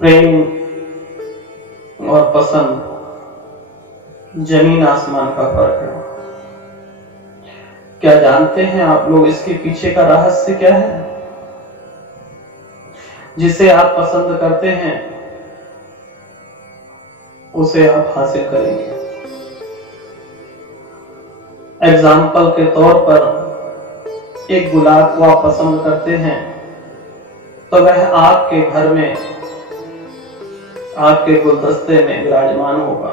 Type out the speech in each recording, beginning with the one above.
प्रेम और पसंद जमीन आसमान का फर्क है। क्या जानते हैं आप लोग इसके पीछे का रहस्य क्या है? जिसे आप पसंद करते हैं उसे आप हासिल करेंगे। एग्जाम्पल के तौर पर एक गुलाब को आप पसंद करते हैं तो वह आपके घर में, आपके गुलदस्ते में विराजमान होगा।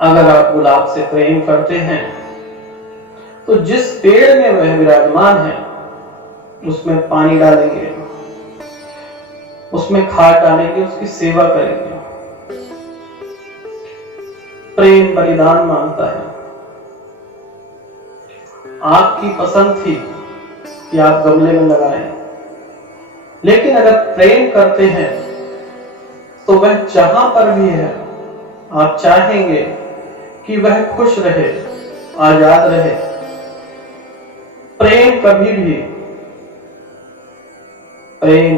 अगर आप गुलाब से प्रेम करते हैं तो जिस पेड़ में वह विराजमान है उसमें पानी डालेंगे, उसमें खाद डालेंगे, उसकी सेवा करेंगे। प्रेम बलिदान मांगता है। आपकी पसंद थी कि आप गमले में लगाएं, लेकिन अगर प्रेम करते हैं तो वह जहां पर भी है आप चाहेंगे कि वह खुश रहे, आजाद रहे। प्रेम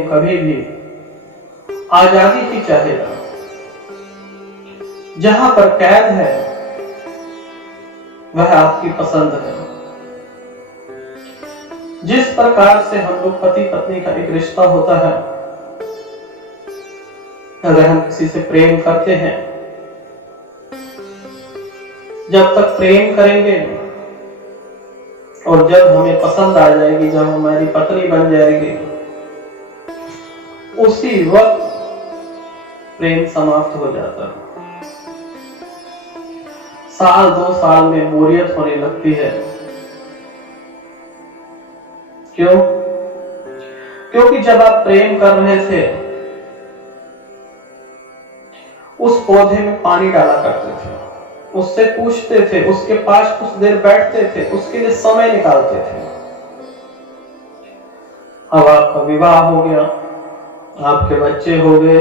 कभी भी आजादी ही चाहेगा। जहां पर कैद है वह आपकी पसंद है। जिस प्रकार से हम लोग पति पत्नी का एक रिश्ता होता है, अगर हम किसी से प्रेम करते हैं, जब तक प्रेम करेंगे और जब हमें पसंद आ जाएगी, जब हमारी पत्नी बन जाएगी, उसी वक्त प्रेम समाप्त हो जाता है। साल 2 साल में बोरियत होने लगती है। क्यों? क्योंकि जब आप प्रेम कर रहे थे उस पौधे में पानी डाला करते थे, उससे पूछते थे, उसके पास कुछ देर बैठते थे, उसके लिए समय निकालते थे। अब आपका विवाह हो गया, आपके बच्चे हो गए,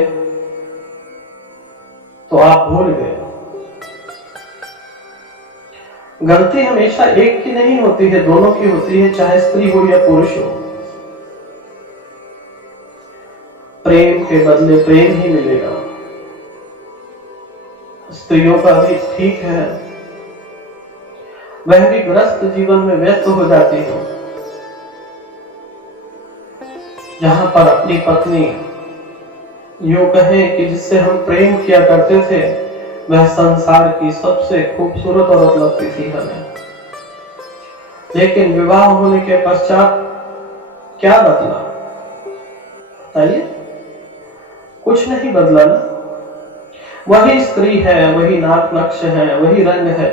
तो आप भूल गए। गलती हमेशा एक की नहीं होती है, दोनों की होती है, चाहे स्त्री हो या पुरुष हो। प्रेम के बदले प्रेम ही मिलेगा। स्त्रियों का भी ठीक है, वह भी ग्रस्त जीवन में व्यस्त हो जाती है। जहां पर अपनी पत्नी यूं कहें कि जिससे हम प्रेम किया करते थे, वह संसार की सबसे खूबसूरत औरत लगती थी हमें, लेकिन विवाह होने के पश्चात क्या बदला? बताइए। कुछ नहीं बदला ना। वही स्त्री है, वही नाक नक्श है, वही रंग है,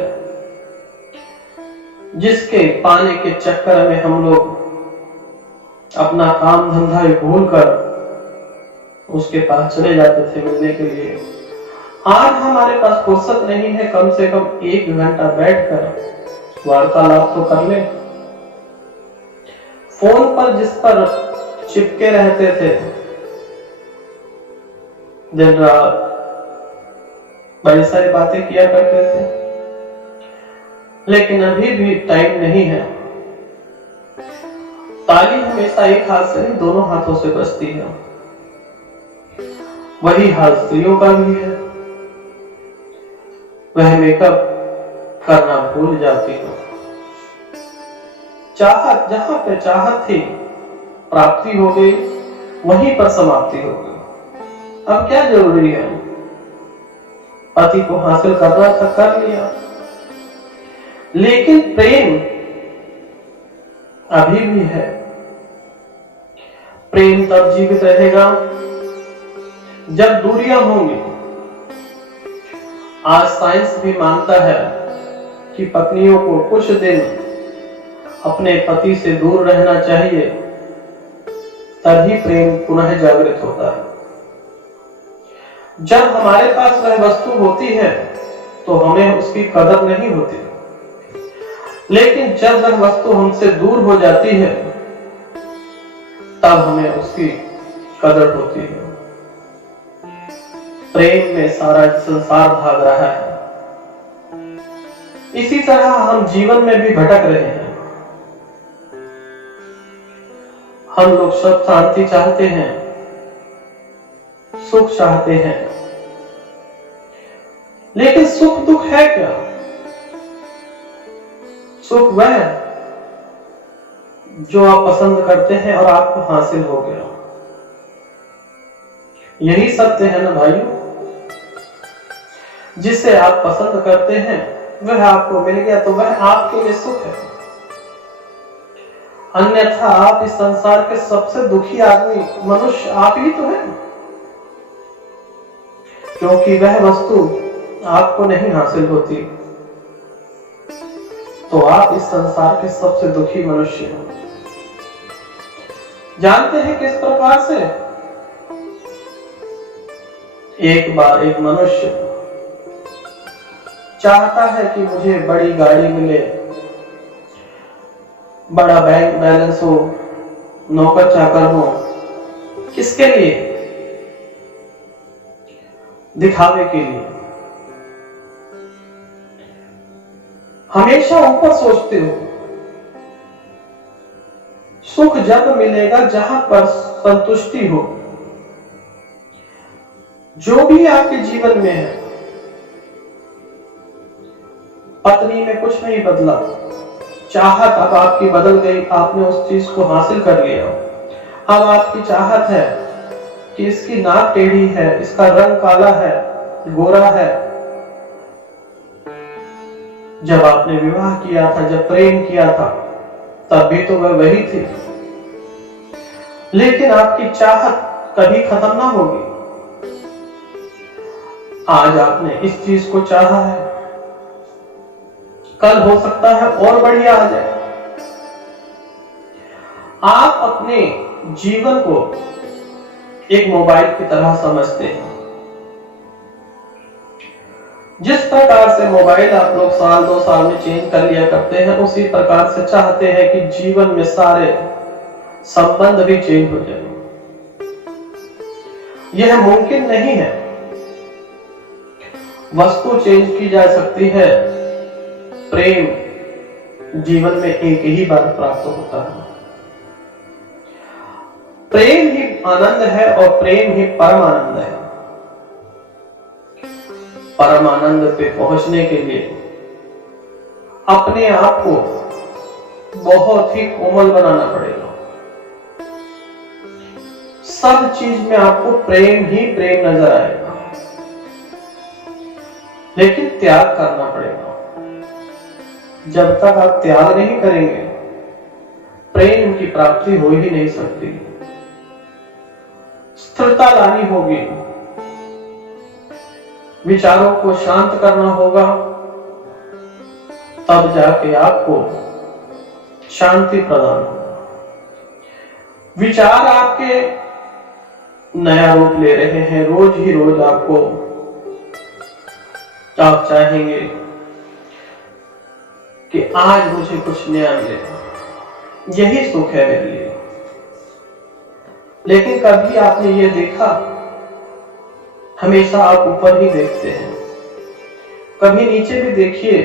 जिसके पाने के चक्कर में हम लोग अपना काम धंधा भूलकर उसके पास चले जाते थे मिलने के लिए। आज हमारे पास फुर्सत नहीं है कम से कम 1 घंटा बैठकर वार्तालाप तो कर ले। फोन पर जिस पर चिपके रहते थे दिन रात, बड़ी सारी बातें किया करते थे, लेकिन अभी भी टाइम नहीं है। ताली हमेशा एक हाथ से नहीं, दोनों हाथों से बजती है। वही हाल स्त्रियों का भी है। वह मेकअप करना भूल जाती है। चाहत, जहां पे चाहत थी प्राप्ति हो गई, वहीं पर समाप्ति हो गई। अब क्या जरूरी है? पति को हासिल करना था, कर लिया, लेकिन प्रेम अभी भी है। प्रेम तब जीवित रहेगा जब दूरियां होंगी। आज साइंस भी मानता है कि पत्नियों को कुछ दिन अपने पति से दूर रहना चाहिए, तभी प्रेम पुनः जागृत होता है। जब हमारे पास वह वस्तु होती है तो हमें उसकी कदर नहीं होती, लेकिन जब वह वस्तु हमसे दूर हो जाती है तब हमें उसकी कदर होती है। प्रेम में सारा संसार भाग रहा है। इसी तरह हम जीवन में भी भटक रहे हैं। हम लोग सब शांति चाहते हैं, सुख चाहते हैं, लेकिन सुख दुख है क्या? सुख वह जो आप पसंद करते हैं और आपको हासिल हो गया, यही सत्य है ना भाइयों। जिसे आप पसंद करते हैं वह आपको मिल गया तो वह आपके लिए सुख है। अन्यथा आप इस संसार के सबसे दुखी आदमी मनुष्य आप ही तो हैं, क्योंकि वह वस्तु आपको नहीं हासिल होती, तो आप इस संसार के सबसे दुखी मनुष्य हैं। जानते हैं किस प्रकार से? एक बार एक मनुष्य चाहता है कि मुझे बड़ी गाड़ी मिले, बड़ा बैंक बैलेंस हो, नौकर चाकर हो। किसके लिए? दिखावे के लिए। हमेशा ऊपर सोचते हो। सुख जब मिलेगा जहां पर संतुष्टि हो। जो भी आपके जीवन में है, पत्नी में कुछ नहीं बदला, चाहत अब आपकी बदल गई, आपने उस चीज को हासिल कर लिया। अब आपकी चाहत है कि इसकी नाक टेढ़ी है, इसका रंग काला है, गोरा है। जब आपने विवाह किया था, जब प्रेम किया था, तब भी तो वह वही थी। लेकिन आपकी चाहत कभी खत्म ना होगी। आज आपने इस चीज को चाहा है, कल हो सकता है और बढ़िया आ जाए। आप अपने जीवन को एक मोबाइल की तरह समझते हैं। जिस प्रकार से मोबाइल आप लोग साल 2 साल में चेंज कर लिया करते हैं, उसी प्रकार से चाहते हैं कि जीवन में सारे संबंध भी चेंज हो जाए। यह मुमकिन नहीं है। वस्तु चेंज की जा सकती है, प्रेम जीवन में एक ही बार प्राप्त होता है। प्रेम ही आनंद है और प्रेम ही परम आनंद है। परम आनंद पे पहुंचने के लिए अपने आप को बहुत ही कोमल बनाना पड़ेगा। सब चीज में आपको प्रेम ही प्रेम नजर आएगा, लेकिन त्याग करना पड़ेगा। जब तक आप त्याग नहीं करेंगे, प्रेम की प्राप्ति हो ही नहीं सकती। स्थिरता लानी होगी, विचारों को शांत करना होगा, तब जाके आपको शांति प्रदान होगा। विचार आपके नया रूप ले रहे हैं, रोज ही रोज आपको आप चाहेंगे कि आज मुझे कुछ नया मिले, यही सुख है मेरे लिए। लेकिन कभी आपने ये देखा? हमेशा आप ऊपर ही देखते हैं, कभी नीचे भी देखिए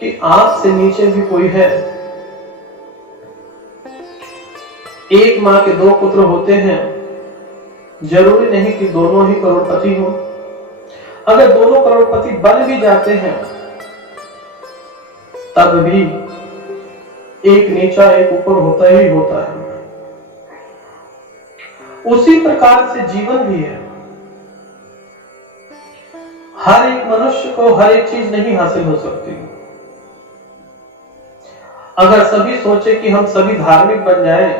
कि आपसे नीचे भी कोई है। एक मां के 2 पुत्र होते हैं, जरूरी नहीं कि दोनों ही करोड़पति हो। अगर दोनों करोड़पति बन भी जाते हैं, तब भी एक नीचा एक ऊपर होता ही होता है। उसी प्रकार से जीवन भी है। हर एक मनुष्य को हर एक चीज नहीं हासिल हो सकती। अगर सभी सोचे कि हम सभी धार्मिक बन जाएं,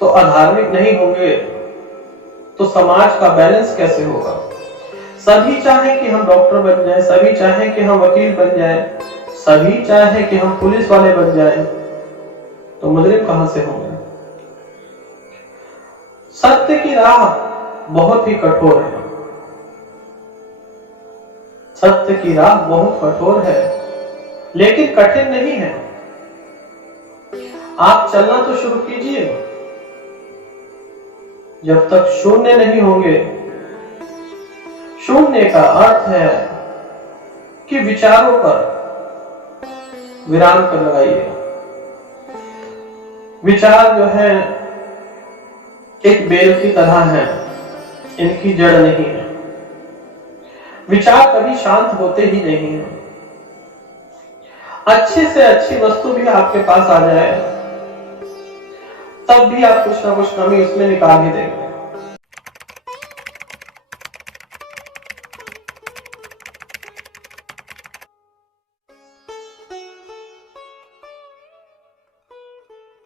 तो अधार्मिक नहीं होंगे, तो समाज का बैलेंस कैसे होगा? सभी चाहें कि हम डॉक्टर बन जाएं, सभी चाहें कि हम वकील बन जाएं, सभी चाहें कि हम पुलिस वाले बन जाएं, तो मुजरिम कहां से होंगे? सत्य की राह बहुत ही कठोर है। सत्य की राह बहुत कठोर है, लेकिन कठिन नहीं है। आप चलना तो शुरू कीजिए। जब तक शून्य नहीं होंगे, शून्य का अर्थ है कि विचारों पर विराम कर लगाइए। विचार जो है एक बेल की तरह हैं, इनकी जड़ नहीं है। विचार कभी शांत होते ही नहीं है। अच्छे से अच्छी वस्तु भी आपके पास आ जाए तब भी आप कुछ ना कुछ कमी उसमें निकाल ही देंगे।